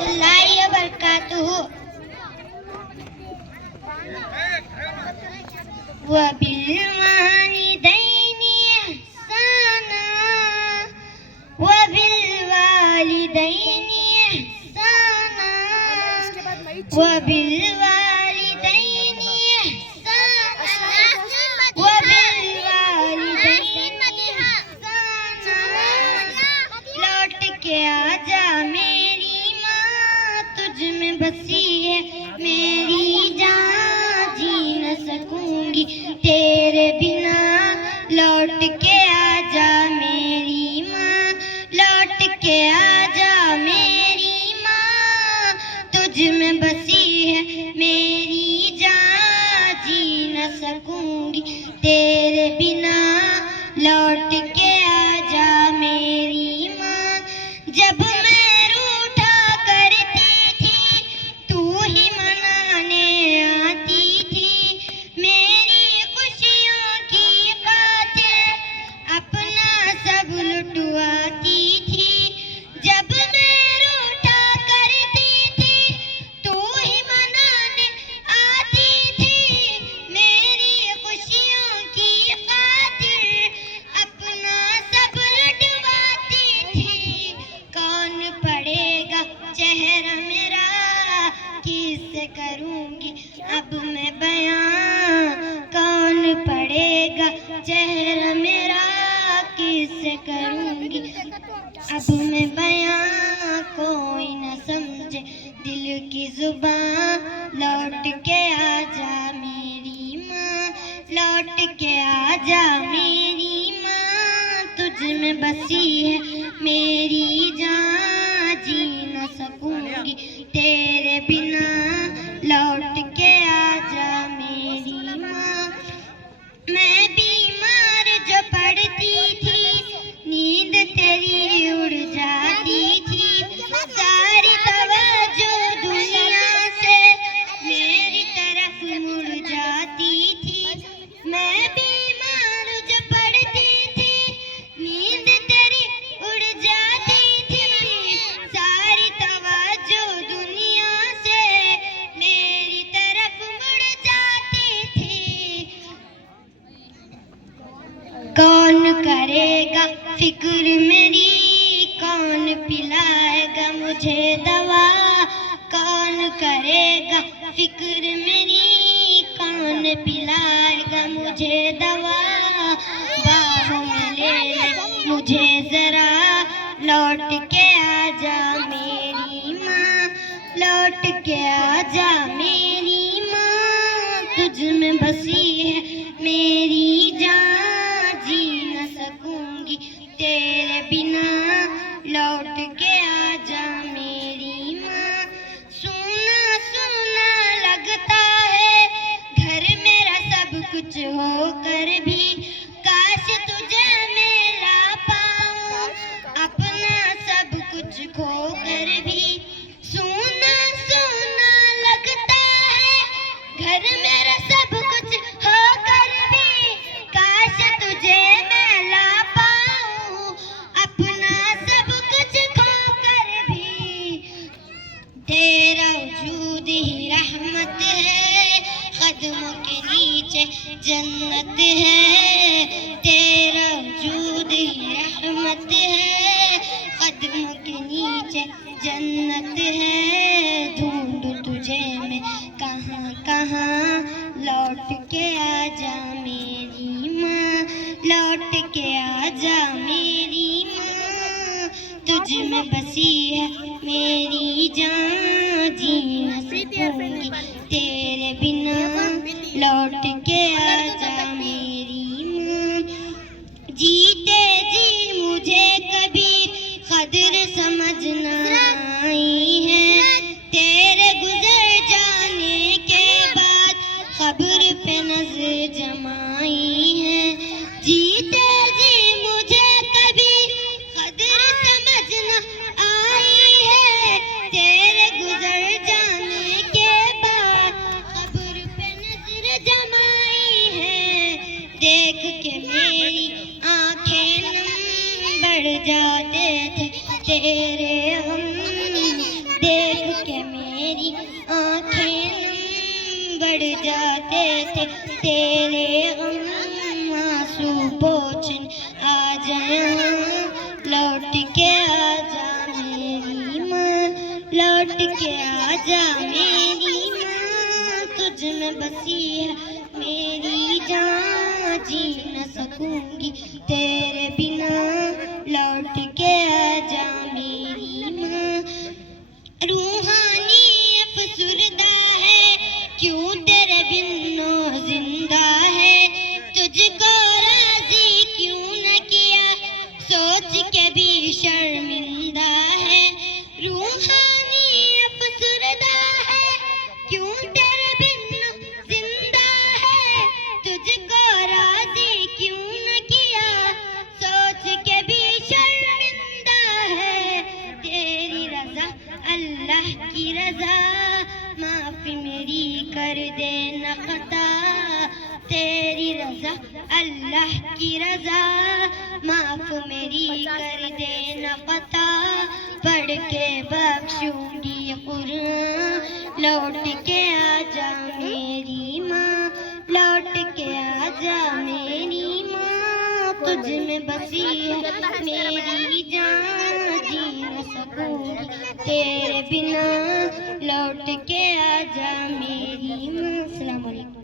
वरहमतुल्लाहि वबरकातुहू। वबिलवालिदैनि इहसाना वबिलवालिदैनि इहसाना वबिलवालिदैनि इहसाना वबिलवालिदैनि इहसाना। लौट के आजा मेरी माँ, तुझ में बसी है मेरी जान, जी न सकूंगी तेरे बिना। लौट के आजा मेरी माँ, लौट के आजा मेरी माँ, तुझ में बसी है मेरी जान, जी न सकूंगी तेरे बिना। लौट के आजा मेरी माँ। जब मैं रूठा करती थी तू ही मनाने आती थी, मेरी खुशियों की खातिर अपना सब लुटवाती थी। जब मैं रूठा करती थी तू ही मनाने आती थी, मेरी खुशियों की खातिर अपना सब लुटवाती थी। कौन पढ़ेगा चेहरा मेरा, किससे करूंगी अब मैं बयां। कौन पढ़ेगा चेहरा मेरा, किससे करूंगी अब मैं बयां। कोई न समझे दिल की जुबान, लौट के आजा मेरी माँ, लौट के आजा मेरी माँ, तुझ में बसी है मेरी जान, जी न सकूंगी तेरे बिना। लौट के आजा मेरी माँ। मैं बीमार जो पड़ती थी, नींद तेरी उड़ जाती थी, सारी तवज्जो दुनिया से मेरी तरफ मुड़ जाती थी। मैं बीमार जो पड़ती थी, नींद तेरी उड़ जाती थी, सारी तवज्जो दुनिया से मेरी तरफ मुड़ जाती थी। कौन करेगा फिक्र मेरी, कौन पिलाएगा मुझे दवा। कौन करेगा फिक्र मेरी, कौन पिलाएगा मुझे दवा। बाहों में ले ले मुझे जरा, लौट के आजा मेरी माँ, लौट के आजा मेरी माँ, तुझ में बसी है मेरी जान, जी न सकूंगी तेरे बिना। लौट के आजा मेरी माँ। सुना सुना लगता है घर मेरा सब कुछ होकर भी, काश तुझे मेरा पाऊं अपना सब कुछ खोकर भी। सुना सुना लगता है घर मेरा सब कुछ होकर भी, काश तुझे मैं ला पाऊं अपना सब कुछ खोकर भी। तेरा वजूद ही रहमत है, कदमों के नीचे जन्नत है। तेरा वजूद ही रहमत है, कदमों के नीचे जन्नत है। ढूंढूं तुझे मैं कहाँ कहाँ, लौट के आजा मेरी माँ, लौट के आजा मेरी माँ, तुझ में बसी है मेरी जान, जी न सकूंगी तेरे बिना। लौट के आजा मेरी माँ। जीते जी मुझे कभी कदर समझ न आई है, तेरे गुजर जाने के बाद खबर पे नजर जमाई है। जीते जी मुझे कभी कदर समझ न आई है, तेरे देख के मेरी आंखें नम बढ़ जाते थे, तेरे गम आंसू पोंछन आ जाए, लौट के आजा मेरी माँ, लौट के आजा मेरी माँ, तुझ में बसी है मेरी जान, जी न सकूंगी तेरे बिना, लौट के आजा मेरी माँ। रूहानी अफसुरदा है, क्यों तेरे बिन नो जिंदा है, तुझको राजी क्यों न किया, सोच के भी शर्मिंदा है। रूहानी अफसुरदा है, क्यों तेरे बिन जिंदा है, तुझको राजी क्यों न किया, सोच के भी शर्मिंदा है। तेरी रजा अल्लाह की रजा, माफी मेरी कर दे न खता, तेरी रजा अल्लाह की रजा, माफ मेरी कर दे न खता, पढ़ के बख्शूंगी कुरान, लौट के आजा मेरी माँ, लौट के आजा मेरी माँ, तुझ में बसी है मेरी जान, जी न सकूंगी तेरे बिना, लौट के आजा मेरी माँ। अस्सलाम वालेकुम।